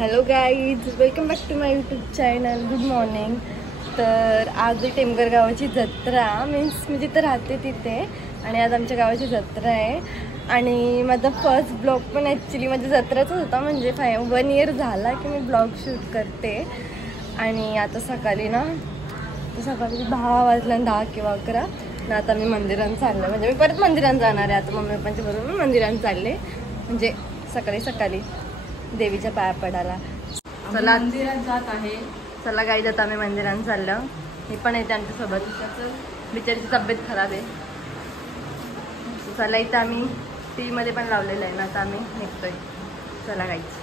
Hello guys, welcome back to my YouTube channel. Good morning. तर आज टेमघर गावाची जत्रा मीन्स मी जिथं राहते तिथे, आणि आज आमच्या गावाची जत्रा आहे. आणि माझा फर्स्ट ब्लॉग पण ॲक्च्युली माझ्या जत्राचाच होता, म्हणजे 1 इयर झाला की मी ब्लॉग शूट करते. आणि आता सकाळी 10 वाजल्या, 10 किंवा 11 ना. आता मी मंदिरात चालले, म्हणजे मी परत मंदिरात जाणार आहे. आता मम्मी पप्पांच्या बरोबर मी मंदिरात चालले, म्हणजे सकाळी देवीच्या पाया पडायला. चला मंदिरात जात आहे. चला गाईज, आता आम्ही मंदिरात चाललो. मी पण येते आमच्यासोबत. बिचारीची तब्येत खराब आहे. चला, इथं आम्ही टी मध्ये पण लावलेलं आहे ना. आता आम्ही निघतोय. चला गाईज.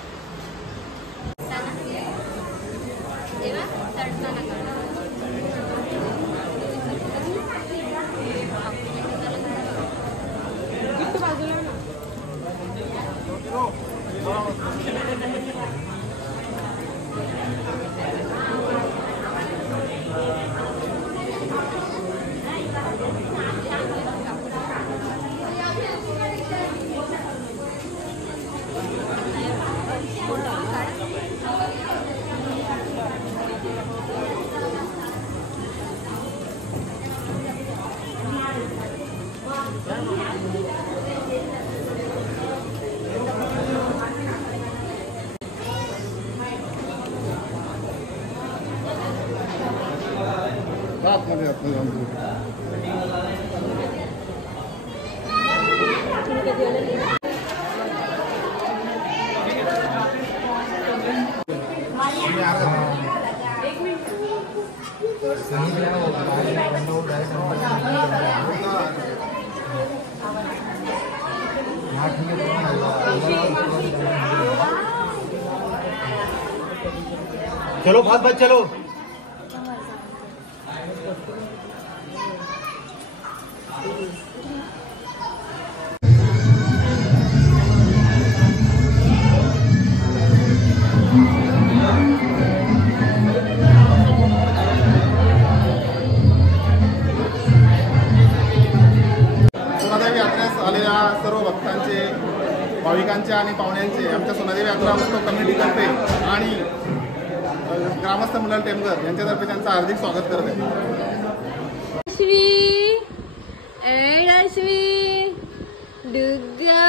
चलो भाग चलो. सोनादेवी यात्रेस आलेल्या सर्व भक्तांचे, भाविकांचे आणि पाहुण्यांचे आमच्या सोनादेवी यात्रा उत्सव कमिटीतर्फे आणि ग्रामस्थ मंडळ टेमघर यांच्यातर्फे त्यांचं हार्दिक स्वागत करत आहे. अश्वी डुग्गा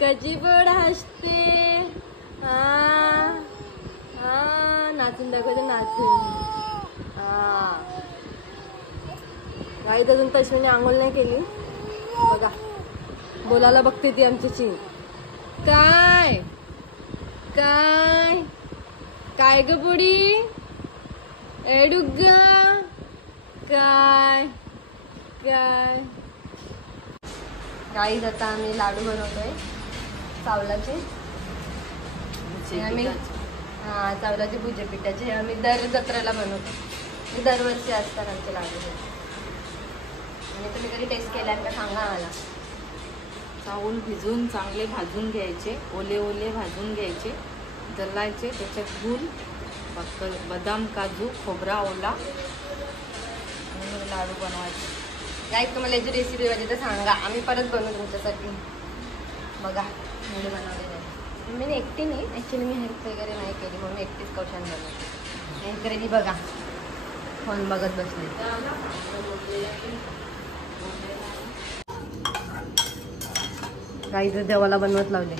कची बोड हसते. नाचून दाखवते, नाचून. गाईत अजून तश्मीने आंघोळ नाही केली बघा. बोलायला बघते ती आमच्याची. काय काय काय ग पुडी, ए डुग्गा, काय काय. गाईज, आता आम्ही लाडू बनवतोय चावलाचे. आम्ही चावलाचे भुजे पिठाचे आम्ही दर जत्रेला बनवतो. दरवर्षी असतात आमचे लाडू. आणि तुम्ही कधी टेस्ट केला का सांगा मला. चावल भिजून चांगले भाजून घ्यायचे, ओले ओले भाजून घ्यायचे, जलायचे. त्याच्यात गूळ, बदाम, काजू, खोबरा ओला आणि लाडू बनवायचे. गाईज, तुम्हाला याची रेसिपी पाहिजे तर सांगा, आम्ही परत बनवू तुमच्यासाठी. बघा, मी बनवलेलं आहे. मी एकटी नाही, ॲक्च्युली मी हेल्प वगैरे नाही केली, म्हणून एकटीच कौशल बनवते. इकडे ती बघा फोन बघत बसले. गाईज, देवाला बनवत लावले.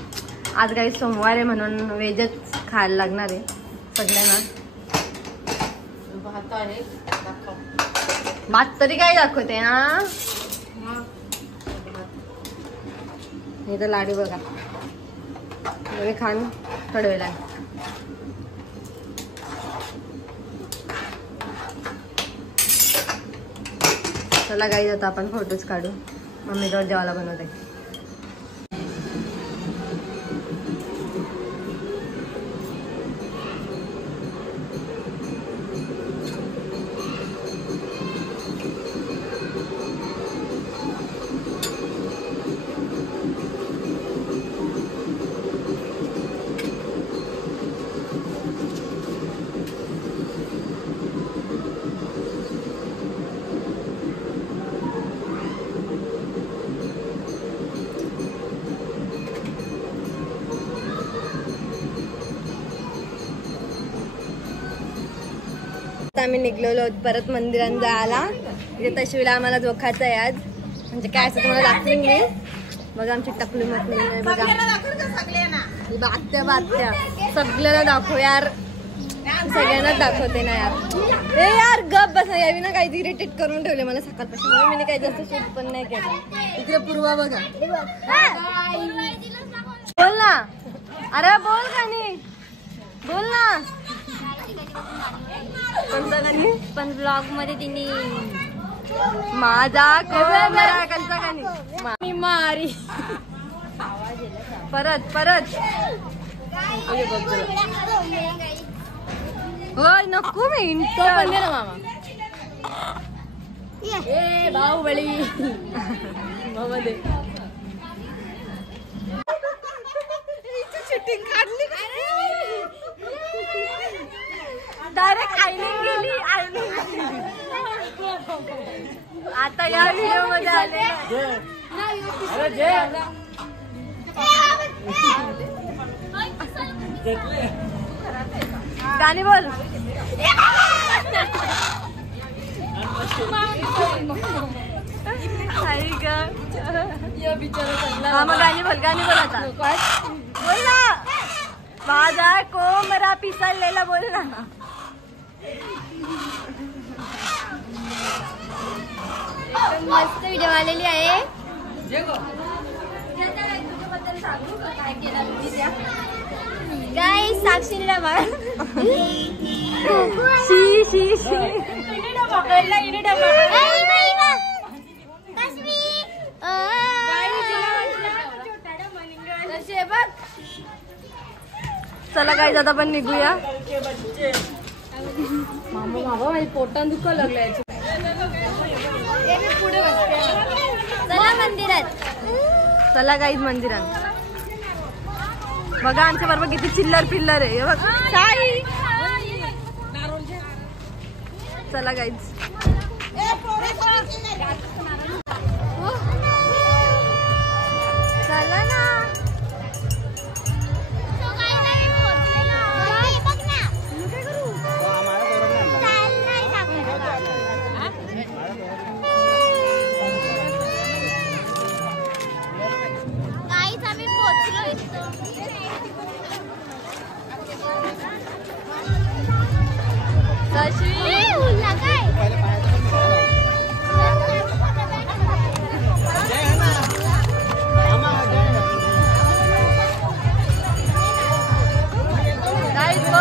आज गाईज सोमवार आहे, म्हणून व्हेजच खायला लागणार आहे सगळ्यांना. भात आहे, दाखव. भात तरी काय दाखवते. हे तर लाडू बघा, खान कडवेला. चला गाईज, आता आपण फोटोज काढू. मम्मी जवळ जेवायला बनवते. वाजता आम्ही निघलेलो आहोत परत मंदिरात जायला. तिथे तशवीला आम्हाला जोखायचं आहे आज. म्हणजे काय असं तुम्हाला दाखवेन मी. बघा आमची टकली मकली आहे बघा. बात्या सगळ्यांना दाखव यार. सगळ्यांनाच दाखवते ना यार. हे यार गप बसा. यावी ना काहीतरी इरिटेट करून ठेवले मला सकाळपासून. म्हणून मी काही जास्त शूट पण नाही केलं. इकडे पूर्वा बघा. बोल ना. अरे बोल गाणी. बोल ना. कोणता गाणी. पण ब्लॉग मध्ये तिने माझा कोणता गाणी. मारी परत परत. होय नको मी इंटो बनले ना मामा. ए बाहुबली मामा दे. शूटिंग काढली डायरेक्ट आयलिंग गेली. आता या व्हिडिओ मध्ये आले. गाणी बोल. मामा गाणी बोल. गाणी बोल आता. बोल ना. माझा कोमरा पिसळलेला बोल ना. मस्त व्हिडिओ आलेली आहे. काय साक्षीला बघ. शी शी शी. चला काय जाता पण निघूया. पोटात दुख लागलंय. चला मंदिरात. चला गाईज मंदिरात. बघा आमच्या बरोबर किती चिल्लर पिल्लर आहे. बघ साई. चला गाईज. चला ना.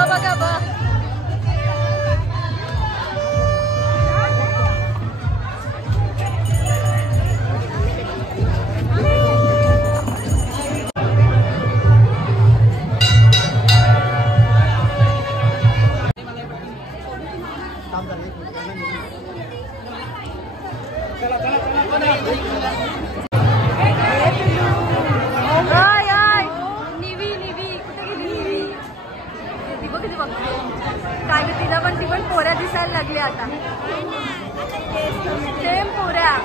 बघा बघ. काय तिला पण ती पण पोऱ्या दिसायला लागली आता. सेम पोऱ्या.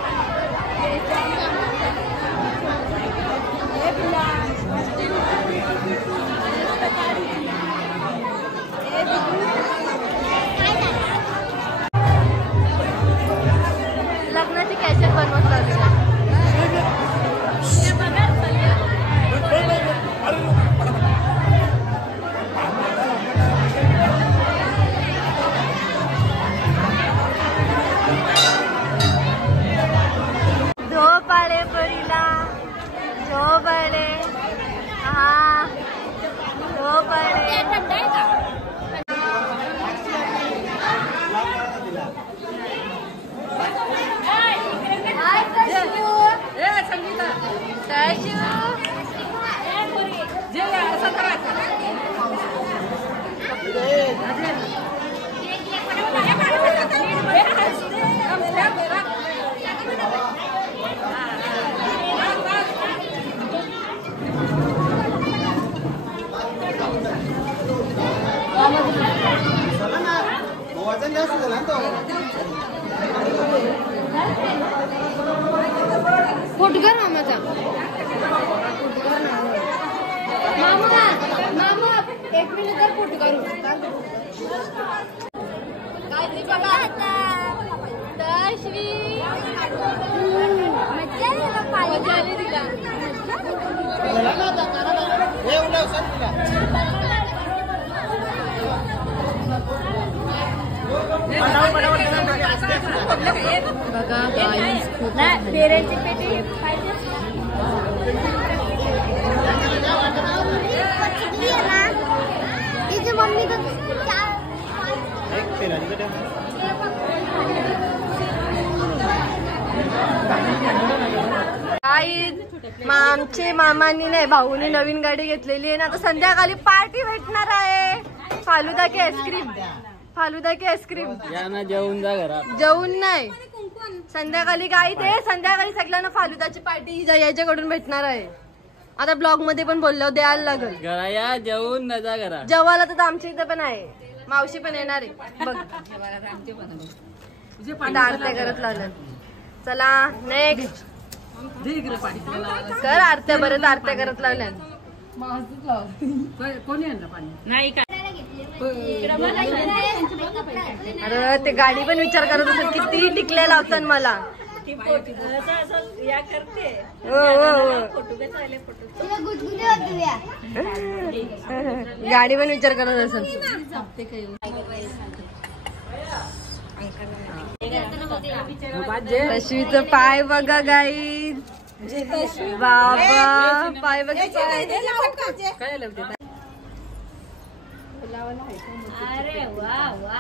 लग्नाची कॅसेट बनवत लागली. झोपाळे परीला झोपाळे. हा झोपाळे. फोटो मामाचा. मामा मामा एक मिनिट फोटो काढू. बघा आता दर्शवी मज्जा आली ना पाहिजे आली तिला बघा गाईस खूप पेरेंटची पेटी पाहिजे ना तिची मम्मी तर आमचे मामांनी नाही भाऊनी नवीन गाडी घेतलेली आहे ना. आता संध्याकाळी पार्टी भेटणार आहे. फालुदा की आईस्क्रीम जेवून जा घरात. जेवून नाही संध्याकाळी गाई दे. संध्याकाळी सगळ्यांना फालुदाची पार्टी याच्याकडून भेटणार आहे. आता ब्लॉग मध्ये पण बोललो द्यायला लागल. घरा या जेवून न जा घरात. जेवायला तर आमच्या इथं पण आहे. मावशी पण येणार आहे बघ. आरत्या करत लागलं. चला नेक्स्ट कर आरत्या. बरं आरत्या करत लागल्या. नाही का अरे ते गाडी पण विचार करत होत किती टिकल्या लावतात मला. गाडी पण विचार करत असेल. तश्वीचं पाय बघा गाई. बाबा पाय बघा. अरे वा वा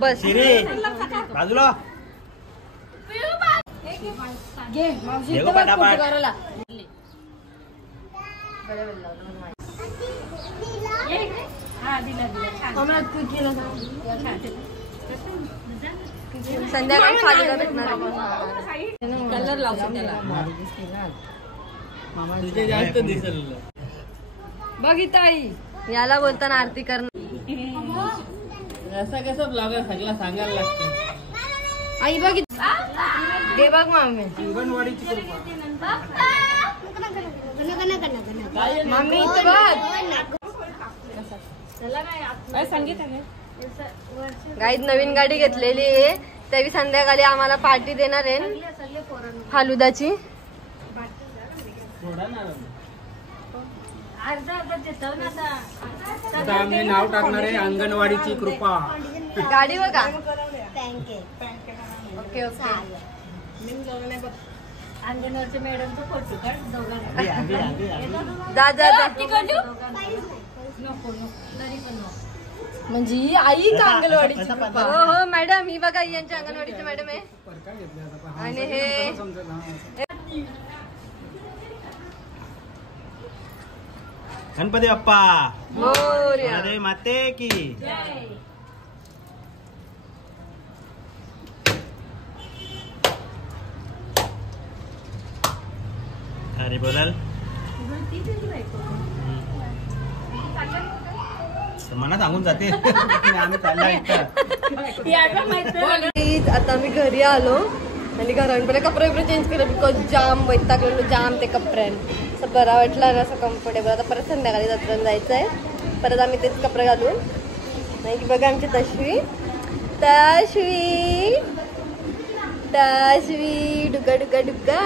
बस बाजूला घे मावशी संध्याकाळी फालुदा भेटणार. कलर लावतो त्याला. जास्त दिसेल. बघिताई याला बोलताना आरती करणं. असं कसं ब्लॉगर सगळं सांगायला लागतं. आई बघित दे बघ मामी. अंगणवाडीची कृपा. मामी इथे बघ. गाईत नवीन गाडी घेतलेली आहे. त्यावी संध्याकाळी आम्हाला पार्टी देणार आहे फालुदाची. आता आम्ही नाव टाकणार आहे अंगणवाडीची कृपा. गाडी बघा. Okay okay. अंगणवाडीच्या मॅडमचा फोटो काढ दोघांना. जा जा जा. नको तरी पण म्हणजे आई अंगणवाडीची कृपा. हो हो मॅडम ही बघा यांच्या अंगणवाडीची मॅडम आहे. आणि हे गणपती बाप्पा मोरया. अरे माते की अरे बोलाल मला सांगून जाते. आम्ही आता मी घरी आलो आणि घरात पहिले कपडे वगैरे चेंज केले. बिकॉज जाम वैतागलेलो जाम ते कपड्यान. असं बरा वाटला ना असं कम्फर्टेबल. आता परत संध्याकाळी जत्रेला जायचं आहे. परत आम्ही तेच कपडे घालून. नाही की बघा आमची तश्वी डुगा डुगा डुगा.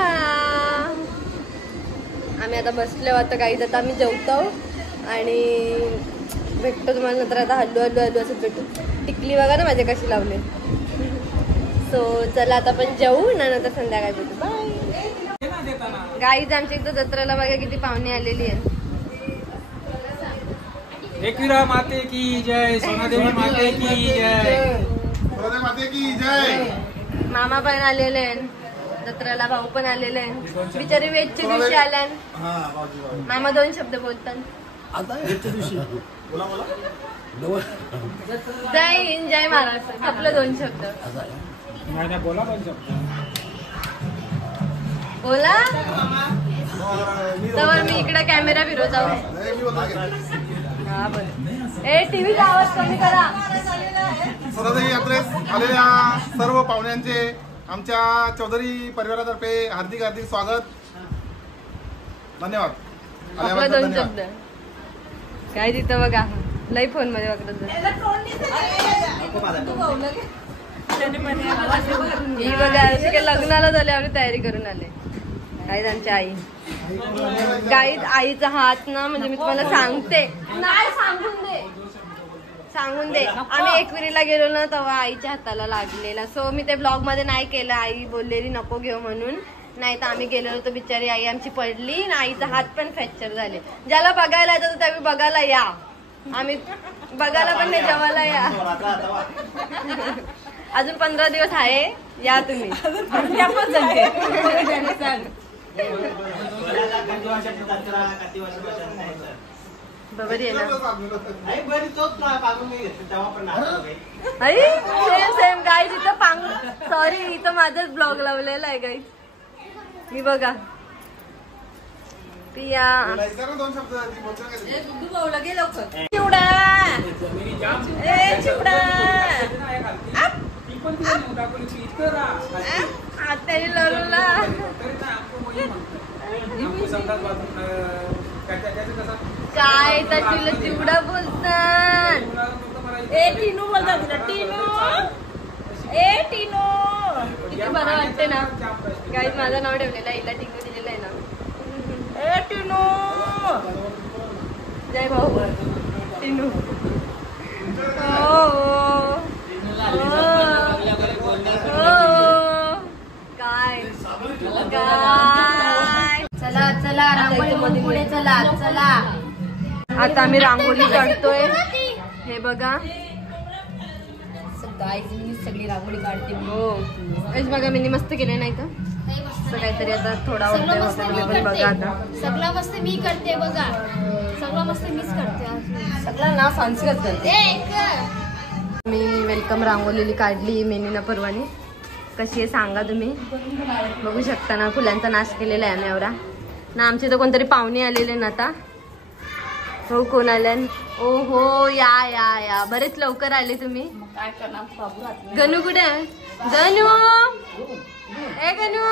आम्ही आता बसलो. आता काही आता आम्ही जेवतो आणि भेटतो तुम्हाला नंतर. आता हल्लू असं भेटू. टिकली बघा ना माझे कशी लावले. सो चला आता आपण जेवू ना नंतर संध्याकाळी भेटू. बाय. गाईज आमच्या इथं जत्रेला बघा किती पाहुणे आलेली आहेत. एकविरा माते की जय. सोनादेवी माते की जय. माते की जय. मामा पण आलेले आहेत जत्रेला. भाऊ पण आलेले आहेत. बिचारी वेजच्या दिवशी आल्या. मामा 2 शब्द बोलतात. जय हिंद जय महाराष्ट्र आपलं 2 शब्द बोला. तर मी इकडे कॅमेरा फिरवत आहोत. ए टीव्हीचा आवाज कमी करा. सोनादेवी यात्रेस आलेल्या सर्व पाहुण्यांचे आमच्या चौधरी परिवारातर्फे हार्दिक हार्दिक स्वागत. धन्यवाद. आपला आल्याबद्दल 2 धन्यवाद. शब्द काय तिथं बघा लई फोन मध्ये बघत ही बघा असे काही लग्नाला झाले आम्ही तयारी करून आले. गाईज आमची आई गाईज आईचा हात ना म्हणजे मी तुम्हाला सांगते नाही सांगून दे आम्ही एकविरीला गेलो ना तेव्हा आईच्या हाताला लागलेला. सो मी ते ब्लॉग मध्ये नाही केलं. आई बोललेली नको घेऊ म्हणून. नाही तर आम्ही गेलो होतो बिचारी आई आमची पडली आणि आईचा हात पण फ्रॅक्चर झाले. ज्याला बघायला येतं त्यावेळी बघायला या. आम्ही बघायला पण नाही जेवायला या. अजून 15 दिवस आहे या तुम्ही. बरोबर सेम गाईज इथं सॉरी इथं माझाच ब्लॉग लावलेला आहे गाईज. मी बघा पिया चिवडा चिवडा त्याने लढवला काय तर तुला चिवडा बोलतात. ए टिनू बोलतात तुला टिनू किती बरं वाटते ना. काही माझं नाव ठेवलेलं आहे हिला टिनू दिलेलं आहे ना. ए टिनू जय भाऊ टिनू. काय चला चला रांगोळी पुढे चला चला. आता आम्ही रांगोळी काढतोय. हे बघा सगळी रांगोळी काढते. हो हेच बघा मी मस्त केले नाही तर असं काहीतरी आता थोडा होते बघा. आता सगळं मस्त मी करते बघा. सगळं मस्त मीच करते. सगळं नाव संस्कृत करते. मी वेलकम रांगोली काढली मेनीना परवानी. कशी आहे सांगा तुम्ही. बघू शकता ना फुलांचा नाश केलेला आहे आम्ही एवढा ना. आमचे तर कोणतरी पाहुणे आलेले ना आता. हो कोण आले. ओ हो या या या बरेच लवकर आले तुम्ही. गणू कुठे आहे. गणू ए गणू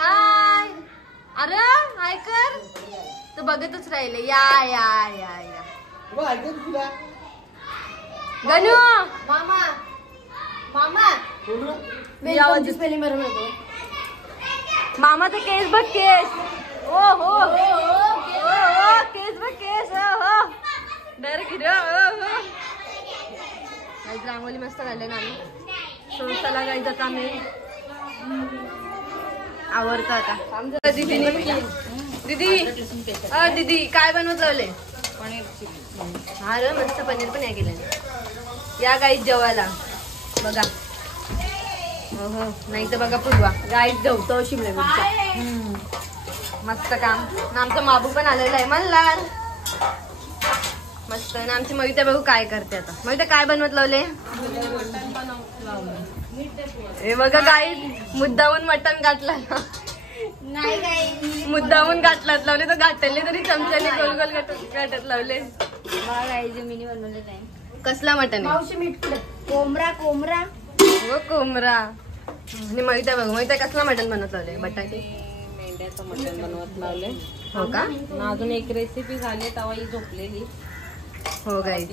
हाय. अरे हाय कर तू बघतच राहिले. या या या या गणू मामा मामा मामाचा केस बघ केस. ओ हो केस बघ केस. हो डर की रांगोली मस्त घालले ना आम्ही. चला गाईज आता आम्ही आवडतो आता. दीदी काय बनवत लावले. हा रे मस्त पनीर पण या केलं. या गाईज जेवायला बघा. हो नाही तर बघा पूर्वा गाईज जेवतो शिमला मिरच्या. मस्त काम. आमचा माबू पण आलेला आहे मल्हार. मस्त ना आमची मविता बघू काय करते आता. मविता काय बनवत लावले. हे बघा गाईज मुद्दाहून मटण गाठला. नाही काय मुद्दाहून गाठलात लावले तर गाठले तरी चमच्याने गोल गोल गाठत लावले. मिनी बनवले नाही. कसला मटण आहे. मावशी मीठ कोंबरा कोंबरा हो कोंबरा. आणि मविता बघ मविता कसला मटण बनवत लावले. बटाटे मेंढ्याचं मटण बनवत लावले. हो का. अजून एक रेसिपी झाली तेव्हा ही झोपलेली. हो गाईज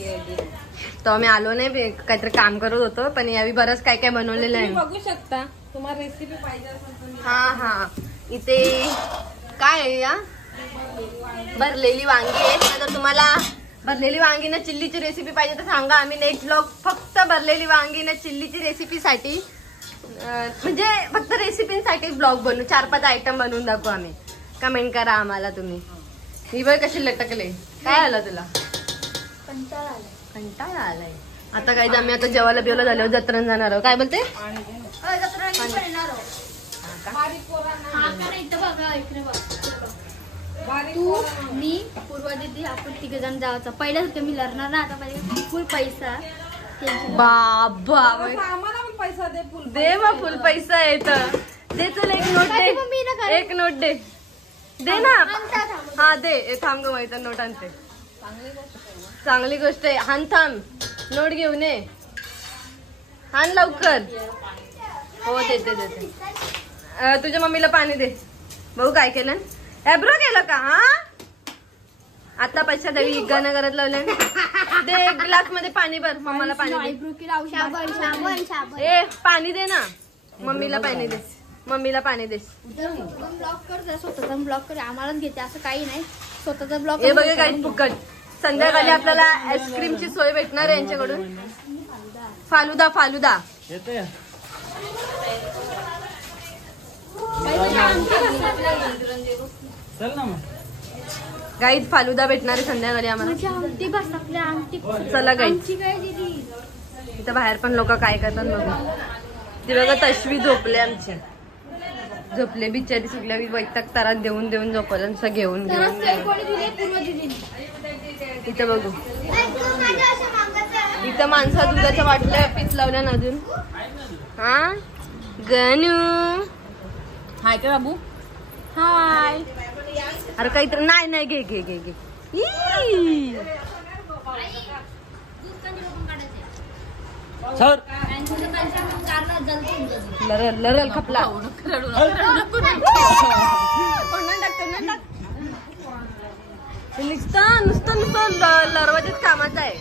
तो आम्ही आलो नाही काहीतरी काम करत होतो पण यावेळी बरंच काय काय बनवलेलं आहे. बघू शकता तुम्हाला रेसिपी पाहिजे असेल. हा इथे काय आहे या भरलेली वांगी आहेत. तर तुम्हाला भरलेली वांगी ना चिल्लीची रेसिपी पाहिजे तर सांगा. आम्ही नेक्स्ट ब्लॉग फक्त भरलेली वांगी ना चिल्लीची रेसिपीसाठी म्हणजे फक्त रेसिपीसाठी ब्लॉग बनवू. 4-5 आयटम बनवून दाखवू आम्ही. कमेंट करा आम्हाला तुम्ही. ही बघ कशी लटकले. काय आलं तुला. कंटाळा आलाय. आता काय आम्ही आता जेवायला बिवायला झाल्यावर जत्रण जाणार आहोत. काय बोलते. तू मी पूर्वा दीदी आपण 3 जण जायचं. पहिल्याच होते मी लढणार ना. आता माझ्याकडे फुल पैसा. बाबा पैसा दे मग फुल पैसा येत. दे चल एक नोट दे. एक नोट दे. दे ना. हा दे. थांब ग माहिती नोट आणते. चांगली गोष्ट आहे. हान थांब नोट घेऊन ये. हान लवकर. हो देते. तुझ्या मम्मीला पाणी दे. भाऊ काय केलं? एब्रो केलं का? हा आता पैसा द्यावी गाणं करत लावले. दे एक ग्लास मध्ये पाणी भर. मम्माला पाणी दे. ए पाणी दे ना. मम्मीला पाणी दे. मम्मीला पाणी दे. ब्लॉग कर स्वतःचा ब्लॉग कर. आम्हालाच घेते असं काही नाही. स्वतःचा ब्लॉग हे बघा काही फुकट. संध्याकाळी आपल्याला आईस्क्रीमची सोय भेटणार आहे यांच्याकडून. फालुदा चल ना मग. गाईत फालुदा भेटणार आहे संध्याकाळी आम्हाला. चला गाईत. इथं बाहेर पण लोक काय करतात बघा. ते बघा तश्वी झोपले आमच्या. झोपले बिचारी सगळ्या वैताग तारात देऊन झोपलं असं घेऊन. इथं बघू. इथं माणसा दुधाच्या बाटल्या पीच लावल्या ना अजून. हा गणू हाय का बाबू? हाय. अरे काहीतरी नाही घे ई. सर लरल खपला. नुसतं लरवाच्याच कामाचं आहे.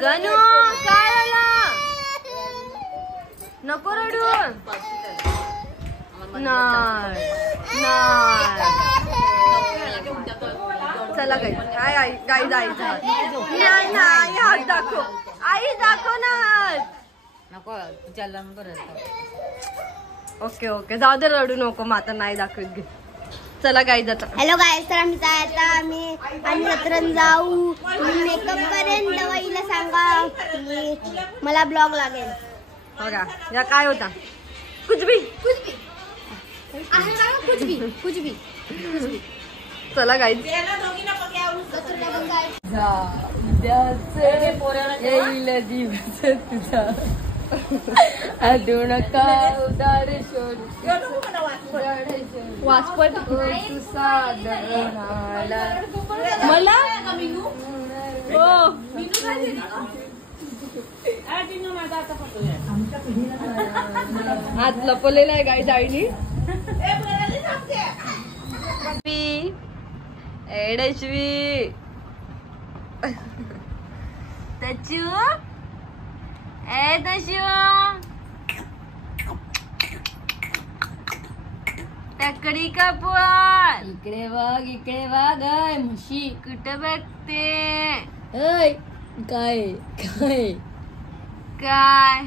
गणू काय आला? नको रडू. नाही चला काही गाई जायचं. नाही हात दाखव. आई दाखव ना हात. नको तुझ्याला बरं. ओके जाऊ दे रडू नको. मग आता नाही दाखवत घे. चला गाई जाता. हॅलो गाईस, तर आम्ही जत्रेत जाऊ. मेकअप करेन. दवाईला सांगा की मला ब्लॉग लागेल. बघा या काय होता. कुछ भी. चला गाई. येईल दिवस तुझा अधू नका उदार शोध वाचपट तू सादर मला हो. हात लपवलेला आहे गाई जाळीनी. एडशवी तचू ए तशू टकडी कापवाल. इकडे बघ गाय म्हशी. कुठं बघते? काय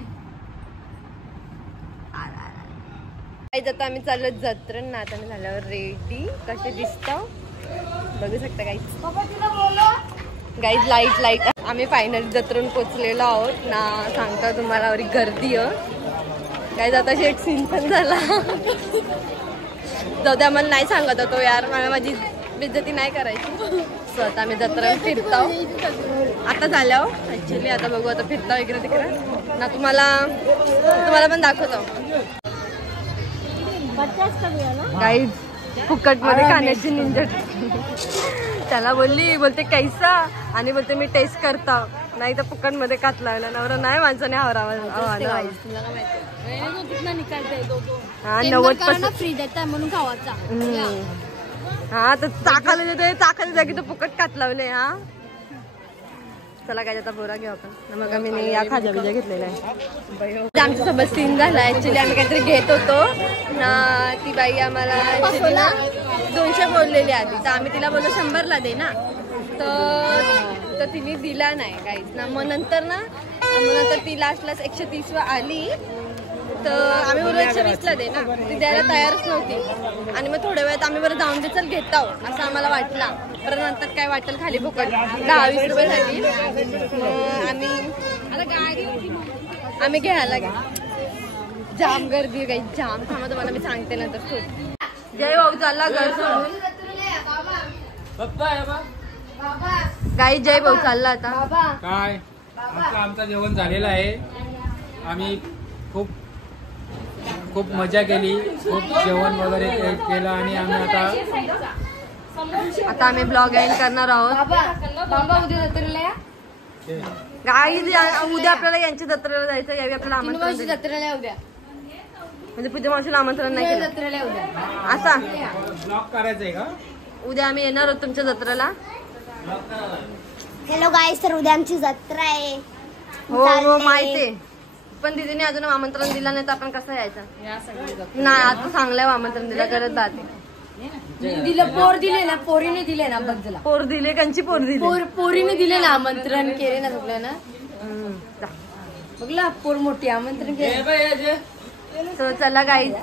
आता आम्ही चाललो जत्रेत ना. आता मी झाल्यावर रेडी. कसे दिसत बघू शकता गाईज. गाईज लाईट आम्ही फायनली जत्रेत पोचलेलो आहोत ना. सांगता तुम्हाला गर्दी गाईज. आता शेट सीन पण झाला. जाऊ दे आम्हाला नाही सांगत होतो यार. माझी बेइज्जती नाही करायची. सो आता आम्ही जत्रेत फिरतो आता झाल्यावर. ऍक्च्युली आता बघू. आता फिरता इकडे तिकडे ना. तुम्हाला पण दाखवतो गाईज. फुकट मध्ये खाण्याची निंजट. त्याला बोलते कैसा आणि बोलते मी टेस्ट करता. नाही तर फुकट मध्ये कात लावला. नवरा नाही माणसाने हवरावा. हा 90% फ्री देता म्हणून खावाचा. हा तर चाकाला देतोय. चाकाच्या जागी तो फुकट कात लावले. हा चला काय आता बोरा घेऊ आपण. मग आम्ही या खाजा बिजा घेतलेला आहे. आमच्या सोबत सीन झाला. ऍक्च्युली आम्ही काहीतरी घेत होतो ना. ती बाई आम्हाला 200 बोललेली आधी. तर आम्ही तिला बोललो 100ला दे ना. तर तिने दिला नाही काहीच ना. मग नंतर ती लास्टलाच 130 आली. तर आम्ही बोललो 120ला दे ना. ती द्यायला तयारच नव्हती. आणि मग थोड्या वेळात आम्ही बरं जाऊन दे चल घेत आहोत असं आम्हाला वाटला. परत नंतर काय वाटेल खाली फुकट 10-20 रुपये झाली. आम्ही घ्यायला जाम गर्दी काही जाम. थांबा तुम्हाला मी सांगते नंतर. जय भाऊ चालला घर सोडून. गाई जय भाऊ चालला आता. काय आमचं जेवण झालेलं आहे. आम्ही खूप मजा केली. खूप जेवण वगैरे केलं आणि आम्ही आता आता आम्ही ब्लॉग एंड करणार आहोत. बाबा उद्या जत्रेला या. गाईज उद्या आपल्याला यांच्या जत्रेला जायचं. यावेळी आपल्याला आमंत्रण दिलं. जत्रेला या उद्या. म्हणजे पूजा मावशीला आमंत्रण नाही केलं जत्रेला या उद्या. असा. ब्लॉग करायचंय का? उद्या आम्ही येणार आहोत तुमच्या जत्रेला. हॅलो गाईस, तर उद्या आमची जत्रा आहे. हो हो माहितीये, पण दीदीने अजून आमंत्रण दिलं नाही तर आपण कसं यायचं. या सगळी नाही आता चांगलं आमंत्रण दिलं करत जाते. दिलं पोर दिले ना, पोरीने दिले ना बघला. पोर दिले कंची पोर दिली. पोरीने दिले ना आमंत्रण केले ना सगळ्यांना. जा. बघला पोर मोठी आमंत्रण केलं. तर चला गाईज